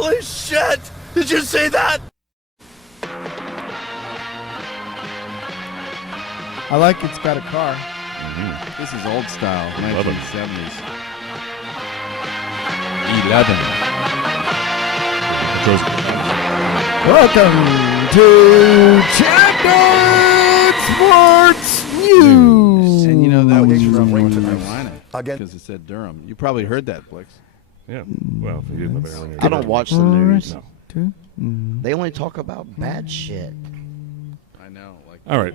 Holy shit! Did you see that? I like it's got a car. This is old style, 1970s. 11. Welcome to Champion Sports News. And you know that was from North North Carolina. Carolina Again. because it said Durham. You probably heard that, Blix. Yeah. Well, if you didn't live there. I don't watch the news. No. They only talk about bad shit. I know. Like. All right.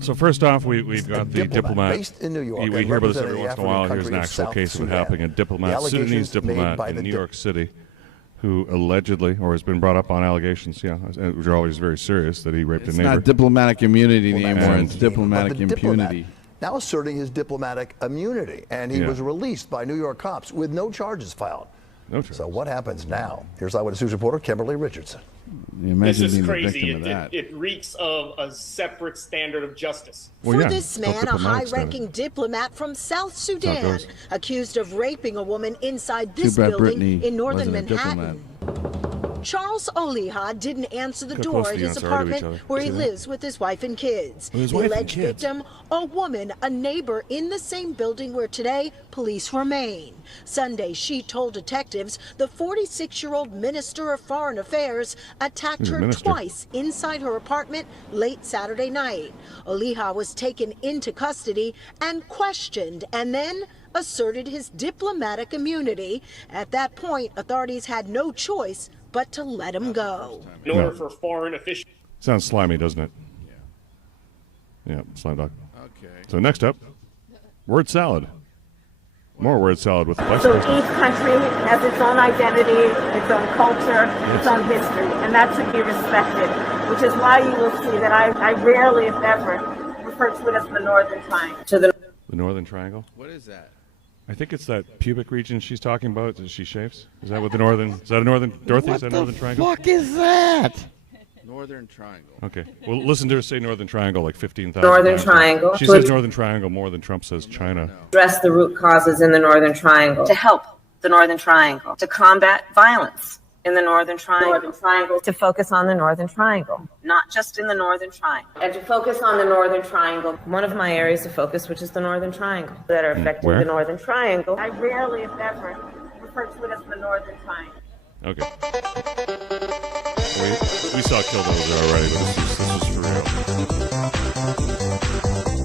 So first off, we've got the diplomat. Based in New York, We and hear about this every representing once in a while. the Here's an African actual country case of of it South happening. A Sudan. diplomat, The Sudanese allegations made diplomat by in the New York City, who allegedly, or has been brought up on allegations, which are always very serious, that he raped It's a neighbor. not diplomatic immunity Well, anymore. that's It's the diplomatic diplomat impunity. now asserting his diplomatic immunity, and he Yeah. was released by New York cops with no charges filed. No charges. So what happens now? Here's Eyewitness News reporter Kimberly Richardson. You imagine This is being the crazy. victim of that. It reeks of a separate standard of justice. Well, For yeah, this man, a self-diplomatic high-ranking diplomat from South Sudan, goes. accused of raping a woman inside this Too bad building Brittany in northern wasn't a Manhattan. Charles Oliha didn't answer the Look how door close at the his answer are to each apartment other. where See he that? lives with his wife and kids. With his The wife and alleged kids. victim, a woman, a neighbor in the same building where today police remain. Sunday, she told detectives the 46-year-old Minister of Foreign Affairs attacked He's a her minister. twice inside her apartment late Saturday night. Oliha was taken into custody and questioned, and then asserted his diplomatic immunity. At that point, authorities had no choice but to let him go. In order No. for foreign officials Sounds slimy, doesn't it? Yeah, slime dog. Okay. So next up, word salad. More word salad with the vice So president. each country has its own identity, its own culture, its own history, and that should be respected, which is why you will see that I rarely, if ever, refer to it as the Northern Triangle. The Northern Triangle? What is that? I think it's that pubic region she's talking about that she shaves. Is that what the northern? Is that a northern? Dorothy, is that a northern triangle? Fuck is that? Northern Triangle. Okay. Well, listen to her say northern triangle like 15,000 Northern times. Triangle. She says northern triangle more than Trump says China. Address the root causes in the Northern Triangle. To help the Northern Triangle. To combat violence in the Northern Triangle. To focus on the Northern Triangle. Not just in the Northern Triangle. And to focus on the Northern Triangle. One of my areas of focus, which is the Northern Triangle. That are affecting Where? the Northern Triangle. I rarely, if ever, refer to it as the Northern Triangle. Okay. We saw Kill Those there already, but this was for real.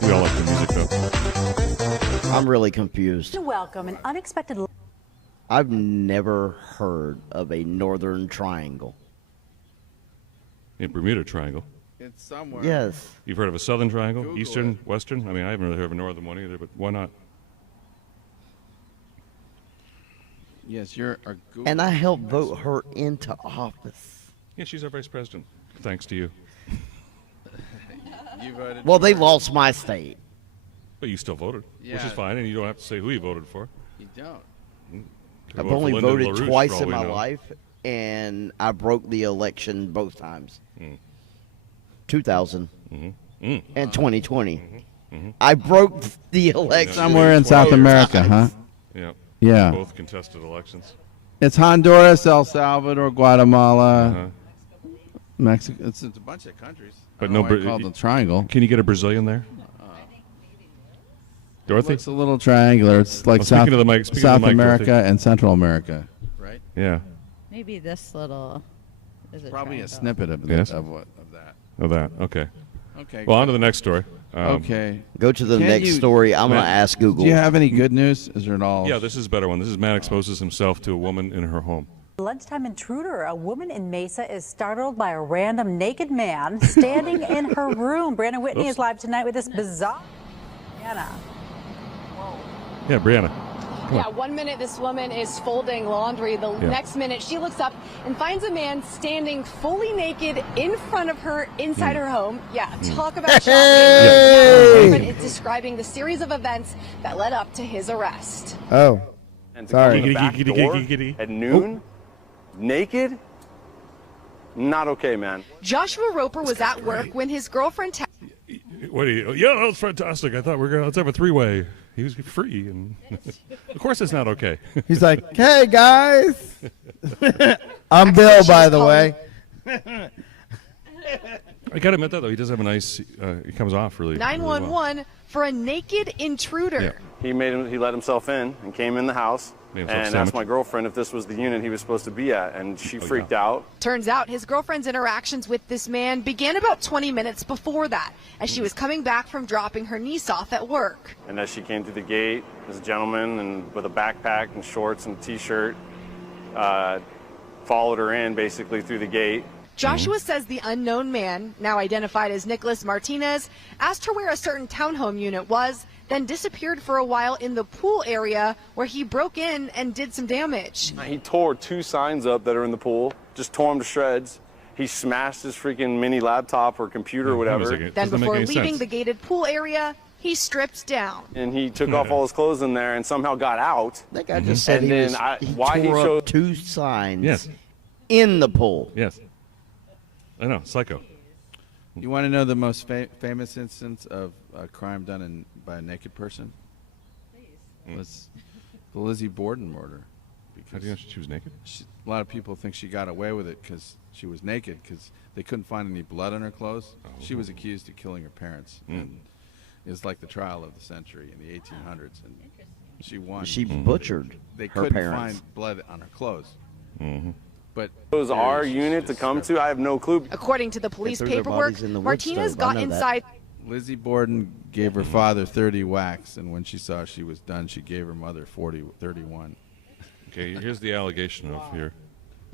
We all like the music, though. I'm really confused. To welcome an unexpected. I've never heard of a Northern Triangle. In Bermuda Triangle. It's somewhere. Yes. You've heard of a Southern Triangle? Google Eastern? it. Western? I mean, I haven't really heard of a Northern one either, but why not? Yes, you're a Google. And I helped vote her into office. Yeah, she's our vice president. Thanks to you. You voted. Well, they lost my state. But you still voted, which Yeah. is fine, and you don't have to say who you voted for. You don't. You I've voted for only Lyndon voted LaRouche, for twice all in we my know. life, and I broke the election both times. 2000 and 2020. I broke the election. Somewhere in South America, huh? Yeah. Yeah. Both contested elections. It's Honduras, El Salvador, Guatemala, Uh-huh. Mexico. It's a bunch of countries. But I don't know no, why I called it a triangle. Can you get a Brazilian there? Dorothy? It's a little triangular. It's like Oh, speaking South, of the mic- speaking of South the mic, America Dorothy. and Central America. Right? Yeah. Maybe this little is a Probably a triangle. snippet of, Yes. of that. Oh, that. Okay. Okay. Well, on to the next story. Okay. Go to the Can't next you- story. I'm going to Matt, ask Google. Do you have any good news? Is there at all? Yeah, this is a better one. This is man exposes himself to a woman in her home. Lunchtime intruder. A woman in Mesa is startled by a random naked man standing in her room. Brandon Whitney Oops. is live tonight with this bizarre. Anna. Yeah, Brianna. Yeah, 1 minute this woman is folding laundry. The Yeah. next minute she looks up and finds a man standing fully naked in front of her inside her home. Yeah, talk about shocking. Hey! But it's describing the series of events that led up to his arrest. Oh, And to sorry. come in the back Giggity, door giggity, giggity. at noon, naked, not okay, man. Joshua Roper was at work when his girlfriend What do you? Yeah, that was fantastic. I thought let's have a three-way. He was free, and of course it's not okay. He's like, hey, guys. I'm Bill, by the way. I gotta admit that though, he does have a nice. He comes off really. 911 for a naked intruder. Yeah. He let himself in and came in the house and asked my girlfriend if this was the unit he was supposed to be at, and she freaked out. Turns out his girlfriend's interactions with this man began about 20 minutes before that, as she was coming back from dropping her niece off at work. And as she came through the gate, this gentleman and with a backpack and shorts and t-shirt followed her in basically through the gate. Joshua says the unknown man, now identified as Nicholas Martinez, asked her where a certain townhome unit was, then disappeared for a while in the pool area where he broke in and did some damage. He tore 2 signs up that are in the pool, just tore them to shreds. He smashed his freaking mini laptop or computer or whatever. Then before leaving the gated pool area, he stripped down. And he took off all his clothes in there and somehow got out. That guy just said and he why he tore showed up 2 signs Yes. in the pool. Yes. I know, psycho. You want to know the most famous instance of a crime done by a naked person? Was the Lizzie Borden murder. How do you know she was naked? A lot of people think she got away with it because she was naked because they couldn't find any blood on her clothes. Oh. She was accused of killing her parents. And it was like the trial of the century in the 1800s, and she won. She butchered They her couldn't parents. find blood on her clothes. But it was our unit to come to. I have no clue. According to the police threw their paperwork, bodies in the wood Martinez stove. I got know that. inside. Lizzie Borden gave her father 30 whacks, and when she saw she was done, she gave her mother 31. Okay, here's the allegation of here.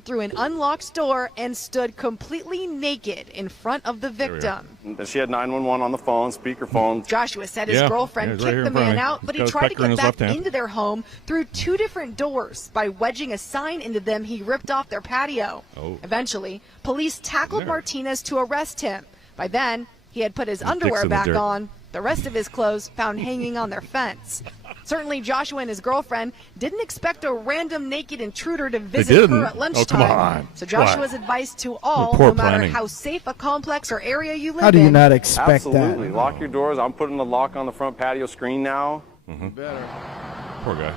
through an unlocked door and stood completely naked in front of the victim. She had 911 on the phone, speakerphone. Joshua said his girlfriend kicked the man out, but he tried to get back into their home through 2 different doors. By wedging a sign into them, he ripped off their patio. Eventually, police tackled Martinez to arrest him. By then, he had put his underwear back on, the rest of his clothes found hanging on their fence. Certainly, Joshua and his girlfriend didn't expect a random naked intruder to visit her at lunchtime. Oh, come on. So Joshua's advice to all, Poor no matter planning. how safe a complex or area you live in. How do you not expect Absolutely. that? Lock your doors. I'm putting the lock on the front patio screen now. Better. Poor guy.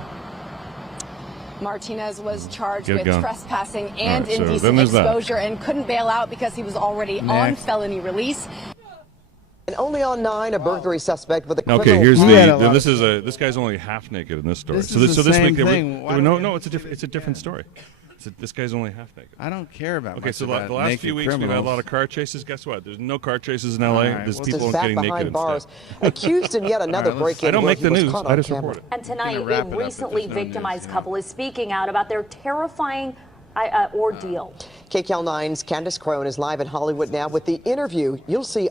Martinez was charged Get it with going. trespassing and All right, so indecent then there's that. exposure and couldn't bail out because he was already on felony release. And only on 9, a burglary suspect with a criminal. Okay, here's the- this guy's only half naked in this story. This so is the this same week thing. Why do we- it's a different story. This guy's only half naked. I don't care about Okay, much so about the last naked few weeks we've had a criminals. lot of car chases. Guess what? There's no car chases in LA. All right, There's well, people Just back getting naked behind bars, instead. accused in yet another All right, let's- break-in. I don't where make he the was news. caught I on just camera. report it. And tonight, wrap it a up if recently there's no news, victimized yeah. couple is speaking out about their terrifying ordeal. KCAL 9's Candace Crone is live in Hollywood now with the interview. You'll see.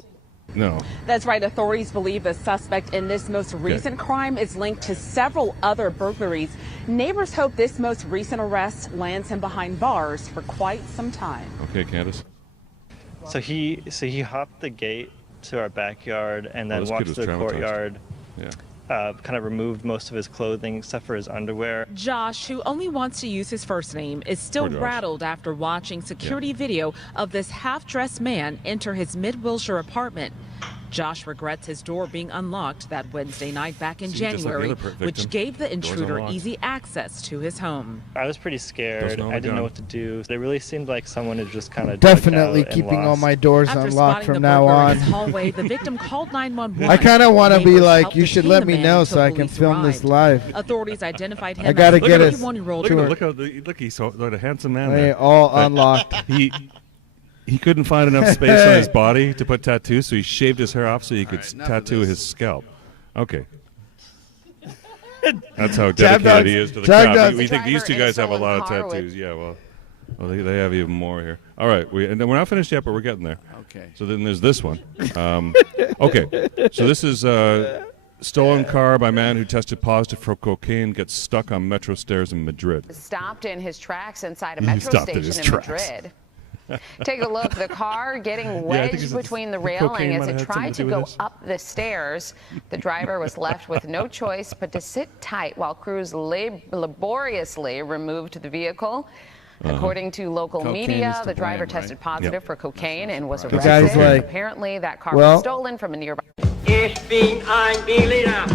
No. That's right. Authorities believe the suspect in this most recent crime is linked to several other burglaries. Neighbors hope this most recent arrest lands him behind bars for quite some time. Okay, Candace. So he hopped the gate to our backyard and then this kid walked was to the traumatized. courtyard. Yeah. Kind of removed most of his clothing except for his underwear. Josh, who only wants to use his first name, is still Poor Josh. rattled after watching security video of this half-dressed man enter his mid-Wilshire apartment. Josh regrets his door being unlocked that Wednesday night back in See, just like the January, other victim, which gave the door's intruder unlocked. easy access to his home. I was pretty scared. Doesn't own a I didn't gun. know what to do. It really seemed like someone had just kind of Definitely keeping all my doors After unlocked spotting from the now burglar in on. his hallway, the victim called 911. I kind of want to be Neighbors like, helped you should detain let the me man know until so I can police film this arrived. live. Authorities identified him I gotta as a get it 31-year-old. Look, he's so what a handsome man. They there. all But unlocked. He couldn't find enough space on his body to put tattoos, so he shaved his hair off so he could enough of tattoo this. his scalp. Okay. That's how Jab dedicated dogs. he is to the Jab crowd. dogs. We think these two Driver guys have a in lot of stolen car tattoos. Yeah, well, they have even more here. All right, and then we're not finished yet, but we're getting there. Okay. So then there's this one. Okay, so this is stolen car by man who tested positive for cocaine gets stuck on metro stairs in Madrid. Stopped in his tracks inside a He metro stopped in his station in tracks. Madrid. Take a look. The car getting I think wedged it's- between the cocaine railing might as have it had tried to something to do go with this. up the stairs. The driver was left with no choice but to sit tight while crews laboriously removed the vehicle. According to local Cocaine media, is to the driver blame, tested right? positive Yep. for cocaine and was The arrested. guy's like, Apparently, that car well- was stolen from a nearby. Ich bin ein Berliner.